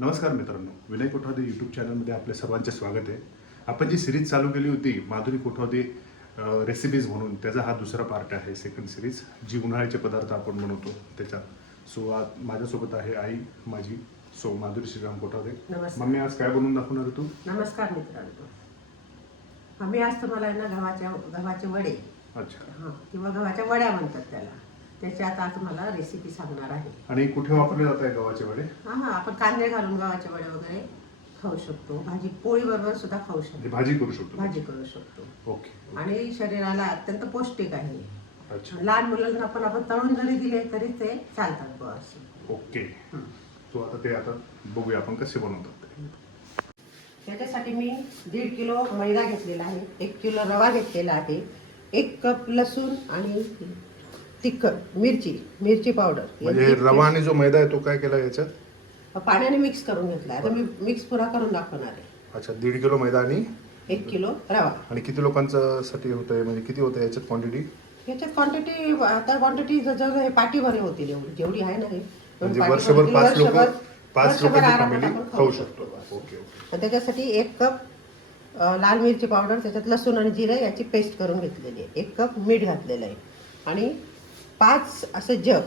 नमस्कार मित्रांनो. विनय कोठावदे यूट्यूब चॅनलमध्ये आपल्या सर्वांचे स्वागत आहे. आपण जी सिरीज चालू केली होती माधुरी कोठावदे रेसिपीज म्हणून त्याचा हा दुसरा पार्ट आहे सेकंड सिरीज जी उन्हाळ्याचे पदार्थ आपण बनवतो त्याच्या सो आज माझ्यासोबत आहे आई माझी सो माधुरी श्रीराम कोठावदे. मम्मी आज काय बनवून दाखवणार तू? नमस्कार मित्रांनो. आम्ही आज तुम्हाला ना गव्हाच्या गव्हाचे वडे. अच्छा. हां किंवा गव्हाच्या वड्या म्हणतात त्याला. त्याची आता तुम्हाला रेसिपी सांगणार आहे. आणि कुठे वापरले जात आहे गव्हाचे वडे? हां हां आपण कांदे घालून गव्हाचे वडे वगैरे खाऊ शकतो. भाजी पोळी बरोबर सुद्धा खाऊ शकतो. भाजी करू शकतो. भाजी करू शकतो. ओके. आणि शरीराला अत्यंत पौष्टिक आहे. अच्छा. लहान मुलांना पण आपण तळून जरी दिले तरी ते चालतात बुवा असे. ओके. सो आता ते आता बघूया आपण कसे बनवतात ते. त्याच्यासाठी मी दीड किलो मैदा घेतलेला आहे. एक किलो रवा घेतलेला आहे. एक कप लसूण आणि तिखट मिरची मिरची पावडर म्हणजे यांची रवा आणि जो मैदा आहे तो काय केला याच्यात? पाण्याने मिक्स करून घेतला आता मी मिक्स पुरा करून दाखवणार आहे. अच्छा दीड किलो मैदा आणि एक किलो रवा. आणि किती लोकांचं साठी होत आहे म्हणजे किती होतं याच्यात क्वांटिटी याच्यात क्वांटिटी आता क्वांटिटी जवळ हे पाठीभर होतील एवढी. जेवढी आहे ना हे. म्हणजे पाठीभर वर्षभर होतील, पाच लोक वर्षभर- पाच वर्षभर लोकांची आरामात फॅमिली आपण खाऊ शकतो. Okay okay. आणि त्याच्यासाठी एक कप अ, लाल मिरची पावडर त्याच्यात लसूण आणि जिरं याची पेस्ट करून घेतलेली आहे. एक कप मीठ घातलेलं आहे. आणि पाच असं जग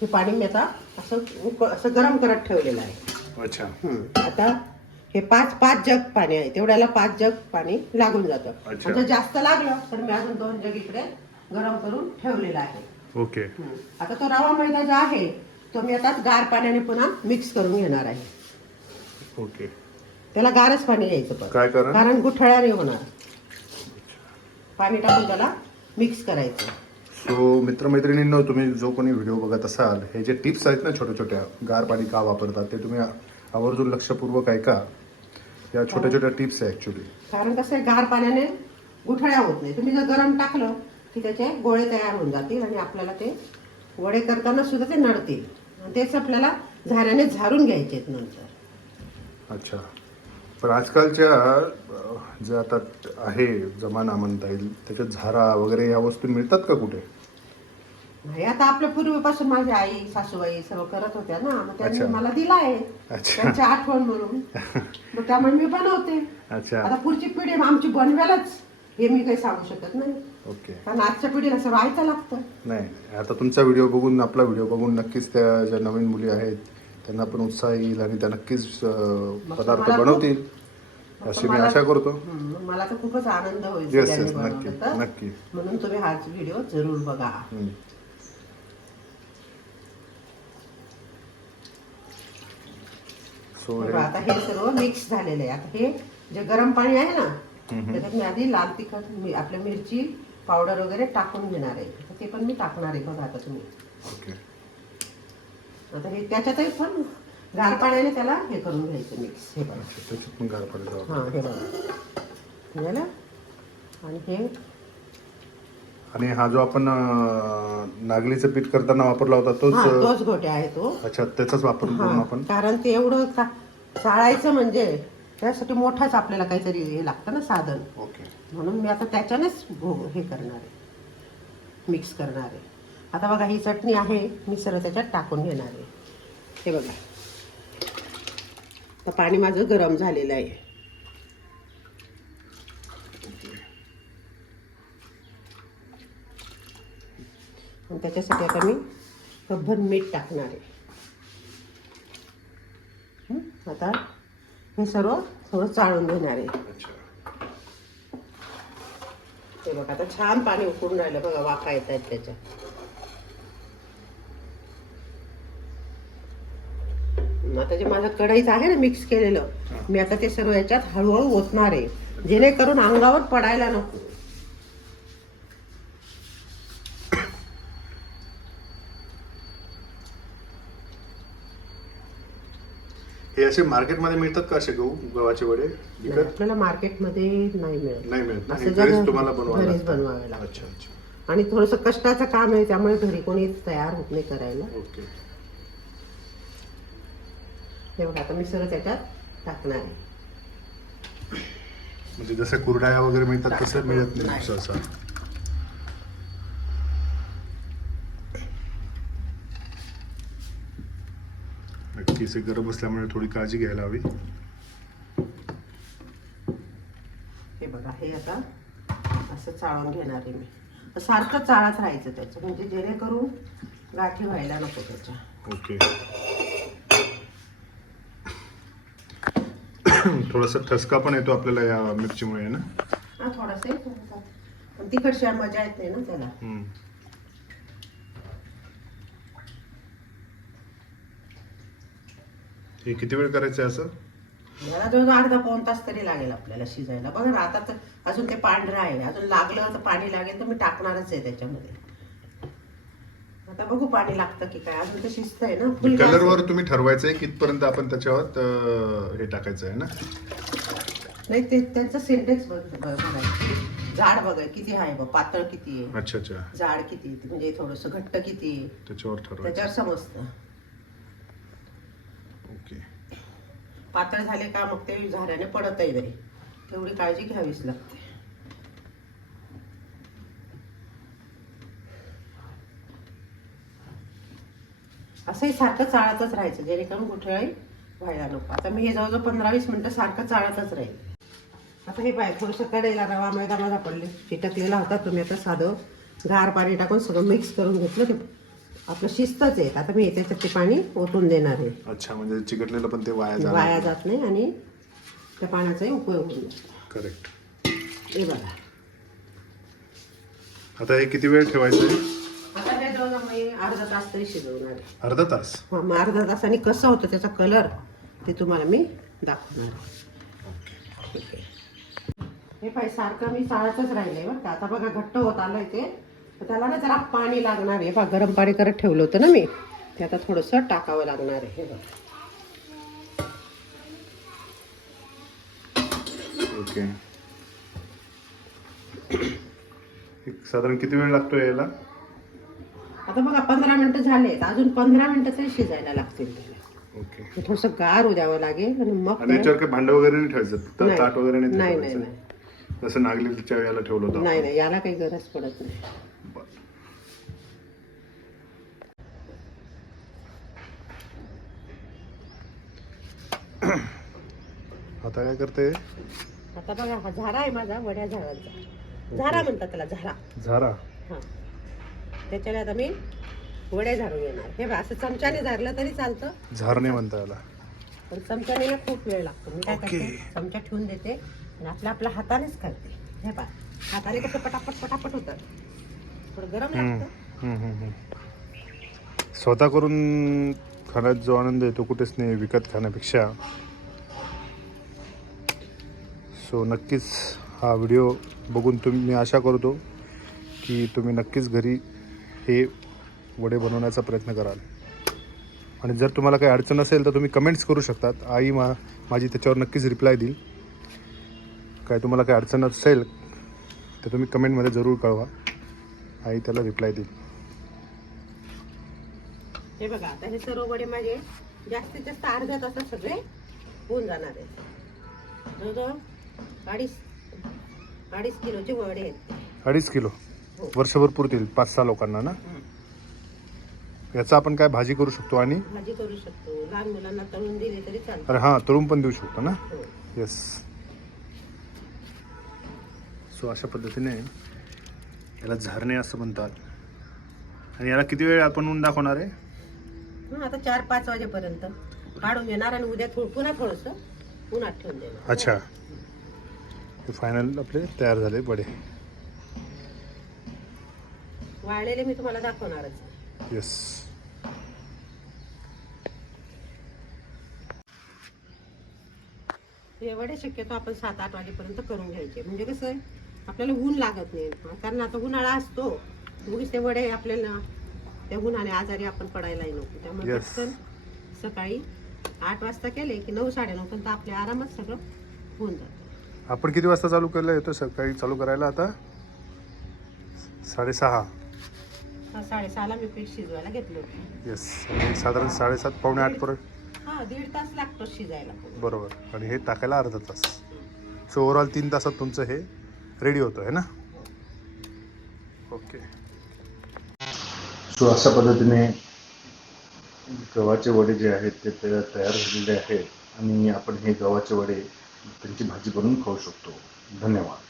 हे पाणी मी आता असं उक असं गरम करत ठेवलेलं आहे. अच्छा. आता हे पाच पाच जग पाणी आहे. तेवढ्याला पाच जग पाणी लागून जातं. जर जास्त लागलं तर मी अजून दोन जग इकडे गरम करून ठेवलेला आहे. ओके. आता तो रवा मैदा जो आहे तो मी आता गार पाण्याने पुन्हा मिक्स करून घेणार आहे. ओके. त्याला गारच पाणी घ्यायचं पण. कारण? कारण गुठळ्याने होणार. पाणी टाकून त्याला मिक्स करायचं. सो मित्रमैत्रिणींनो तुम्ही जो कोणी व्हिडिओ बघत असाल हे जे टिप्स आहेत ना छोट्या छोट्या गार पाणी का वापरतात ते तुम्ही आवर्जून लक्षपूर्वक ऐका. या छोट्या छोट्या टिप्स आहे ॲक्च्युली कारण कसं आहे गार पाण्याने गुठळ्या होत नाही. तुम्ही जर गरम टाकलं की त्याचे गोळे तयार होऊन जातील आणि आपल्याला ते वडे करताना सुद्धा ते नडतील. आणि तेच आपल्याला झाऱ्याने झारून घ्यायचे आहेत नंतर. अच्छा. पण आजकालच्या जे आता आहे जमाना म्हणता येईल त्याच्यात झारा वगैरे या वस्तू मिळतात का कुठे? नाही आता आपल्या पूर्वीपासून माझी आई सासूबाई सर्व करत होत्या ना मग त्यांनी अच्छा. मला दिला आहे अच्छा. त्यांची आठवण म्हणून मग त्यामुळे मी बनवते अच्छा आता पुढची पिढी आमची बनवेलच हे मी काही सांगू शकत नाही ओके कारण आजच्या पिढीला सर्व ऐकायला लागतं नाही आता तुमचा व्हिडिओ बघून आपला व्हिडिओ बघून नक्कीच त्या ज्या नवीन मुली आहेत त्यांना पण उत्साह येईल आणि त्या नक्कीच अं, मग पदार्थ तुम्हाला बनवतील अशी मी तुम्हाला- आशा करतो हम्म, मला तर खूपच आनंद होईल Yes, सगळ्यांनी yes, बनवलं नक्की, तर. नक्की. म्हणून तुम्ही हा व्हिडिओ जरूर बघा हम्म. आता हे सर्व मिक्स झालेलं आहे. आता हे जे गरम पाणी आहे ना त्याच्यात मी आधी लाल तिखट मी आपल्या मिरची पावडर वगैरे टाकून घेणार आहे. तर ते पण मी टाकणार आहे बघा आता तुम्ही. ओके. आता हे त्याच्यातही पण गार पाण्याने त्याला हे करून घ्यायचं मिक्स हे बघा. अच्छा, त्याच्यात पण गार पाणी. हां हे बघा. झालं? आणि हे आणि हा जो आपण अं, नागलीचं पीठ करताना वापरला होता तोच हा अं, तोच घोटे आहे तो. अच्छा त्याचाच वापर करून आपण कारण ते एवढं का- चाळायचं म्हणजे त्यासाठी मोठाच आपल्याला काहीतरी हे लागतं ना साधन. ओके. म्हणून मी आता त्याच्यानेच भो- हे करणार आहे. मिक्स करणार आहे. आता बघा ही चटणी आहे मी सर्व त्याच्यात टाकून घेणार आहे. हे बघा. आता पाणी माझं गरम झालेलं आहे. आणि त्याच्यासाठी आता मी कब्बन मीठ टाकणार आहे. हं? आता हे सर्व थोडं चाळून घेणार आहे. हे बघा आता छान पाणी उकळून राहिलं बघा वाफा येत आहेत त्याच्या. आता जे माझं कढईत आहे ना मिक्स केलेलं मी आता ते सर्व याच्यात हळूहळू ओतणार आहे. जेणेकरून अंगावर पडायला नको. हे असे मार्केटमध्ये मिळतात का असे गहू गव्हाचे वडे नाही, विकत आपल्याला मार्केटमध्ये नाही मिळत. नाही मिळत ना? असं जर तुम्हाला बनवावं घरीच लागतं. बनवावे लागतं. अच्छा अच्छा. आणि थोडंसं कष्टाचं काम आहे त्यामुळे घरी कोणी तयार होत नाही करायला. ओके. हे बघा आता मी सर्व त्याच्यात टाकणार आहे. म्हणजे जसं कुरडाया वगैरे मिळतात तसं मिळत नाही नाही. सहसा. हे गरम असल्यामुळे थोडी काळजी घ्यायला हवी. हे बघा हे आता असं चाळून घेणार आहे मी. सारखं चाळत राहायचं त्याचं म्हणजे जेणेकरून गाठी व्हायला नको त्याच्या. ओके. थोडासा ठसका पण येतो आपल्याला या मिरचीमुळे ना? हा थोडासा थोडासा तिकडच्या मजा येत नाही ना त्याला. हे किती वेळ करायचं आहे असं? याला जवळ अर्धा पाऊन तास तरी लागेल आपल्याला शिजायला. बघा ना आता तर अजून ते पांढरं आहे. अजून लागलं तर पाणी लागेल तर मी टाकणारच आहे त्याच्यामध्ये. आता बघू पाणी लागतं की काय. अजून ते शिजत आहे ना. फुल gas कलरवर आहे. तुम्ही ठरवायचंय कितपर्यंत आपण त्याच्यावर अं, हे टाकायचं आहे ना? नाही ते त्यांचं सिंटेक्स बघ बघा जाड बघा किती आहे बघ. पातळ किती आहे? अच्छा अच्छा. जाड किती आहे, म्हणजे थोडस घट्ट किती आहे? त्याच्यावर ठरवायचं. त्याच्यावर समजतं ओके पातळ झाले का मग ते झाऱ्याने पडतही नाही तेवढी काळजी घ्यावीच लागते. असंही सारखं चाळतच राहायचं जेणेकरून गुठळाई व्हायला नको. आता मी हे जवळजवळ पंधरा वीस मिनटं सारखं चाळतच राहील. आता हे बाय थोडंसं कढईला रवा मैदा माझा पडले. चिटकलेला होता तुम्ही आता साधं गार पाणी टाकून सगळं मिक्स करून घेतलं ते आपलं शिस्तच आहे. आता मी त्याच्यात ते पाणी ओतून देणार आहे. अच्छा म्हणजे चिकटलेलं पण ते वाया जाणार वाया जात नाही आणि त्या पाण्याचाही उपयोग होईल करेक्ट हे बघा. आता हे किती वेळ ठेवायचं आहे? आता मी अर्धा तास तरी शिजवणार आहे. अर्धा तास? हा, मग अर्धा तासाने कसं होतं त्याचा कलर ते तुम्हाला मी दाखवणार आहे. हे पाय सारखं मी चाळतच राहिले बरं का. आता बघा घट्ट होत आलंय ते. त्याला ना जरा पाणी लागणार आहे. बघा गरम पाणी करत ठेवलं होतं ना मी. ते आता थोडंसं टाकावं लागणार आहे. हे बघा. ओके. साधारण किती वेळ लागतो यायला? आता बघा पंधरा मिनटं झालेत अजून पंधरा मिनटं तरी शिजायला लागतील. ओके. थोडंसं गार द्यावं लागेल आणि मग आणि याच्यावर काही भांडं वगैरे नाही ठेवायचं. ताट वगैरे नाही नाही. नाही, जसं नागलीच्या वेळेला ठेवलं होतं. नाही नाही. याला काही गरज पडत नाही. आता काय करते? आता बघा हा झारा आहे माझा वड्या झाडांचा. झारा म्हणतात त्याला झारा. झारा. हा. त्याच्याने आता मी वड्या झाडून येणार. हे बघा असं चमच्याने झारलं तरी चालतं. झारणे म्हणता याला. पण चमच्याने ना खूप वेळ लागतो. मी काय. करते चमचा ठेवून देते आणि आपल्या आपल्या हातानेच करते. हे पा हाताने कसं पटापट पटापट होतं. थोडं गरम लागतं. स्वतः करून खाण्यात जो आनंद आहे तो कुठेच नाही विकत खाण्यापेक्षा. सो नक्कीच हा व्हिडिओ बघून तुम्ही मी आशा करतो की तुम्ही नक्कीच घरी हे वडे बनवण्याचा प्रयत्न कराल. आणि जर तुम्हाला काही अडचण असेल तर तुम्ही कमेंट्स करू शकतात. आई मा माझी त्याच्यावर नक्कीच रिप्लाय देईल. काय तुम्हाला काही अडचण असेल तर तुम्ही कमेंटमध्ये जरूर कळवा. आई त्याला रिप्लाय देईल. हे बघा आता हे सर्व वडे माझे जास्तीत जास्त अर्ध्या तासात सगळे होऊन जाणार आहे जवळजवळ अडीच अडीच किलोचे वडे आहेत. अडीच किलो? हो. वर्षभर पुरतील पाच सहा लोकांना ना? याचा आपण काय भाजी करू शकतो आणि? भाजी करू शकतो. लहान मुलांना तळून दिले तरी चालतं. अरे हां तळून पण देऊ शकतो ना? हो. येस सो अशा पद्धतीने याला झारणे असं म्हणतात. आणि याला किती वेळ आपण ऊन दाखवणार आहे? हं, आता चार पाच वाजेपर्यंत. काढून घेणार आणि उद्या थोडं पुन्हा थोडंसं उन्हात ठेवून देणार. अच्छा. हे फायनल आपले तयार झाले बडे वाळलेले मी तुम्हाला दाखवणारच. येस हे वडे शक्यतो आपण सात आठ वाजेपर्यंत करून घ्यायचे. म्हणजे कसं आहे आपल्याला ऊन लागत नाही. कारण आता उन्हाळा असतो. उगीच ते वडे आपल्याला त्या उन्हाने आजारी आपण पडायलाही नको. त्यामुळे Yes. पटकन सकाळी आठ वाजता केले की नऊ साडेनऊ पर्यंत आपल्या आरामात सगळं होऊन जातं. आपण किती वाजता चालू केलं येतो सकाळी चालू करायला आता? साडेसहा. हा, साडेसहाला मी पीठ शिजवायला घेतलं होतं. येस साधारण साडेसात पावणे आठपर्यंत हा दीड तास लागतो शिजायला. बरोबर. आणि हे टाकायला अर्धा तास. सो ओव्हरऑल तीन तासात तुमचं हे रेडी होतं आहे ना? ओके सो अशा पद्धतीने गव्हाचे वडे जे आहेत ते तया- तयार झालेले आहेत. आणि आपण हे गव्हाचे वडे त्यांची भाजी बनवून खाऊ शकतो धन्यवाद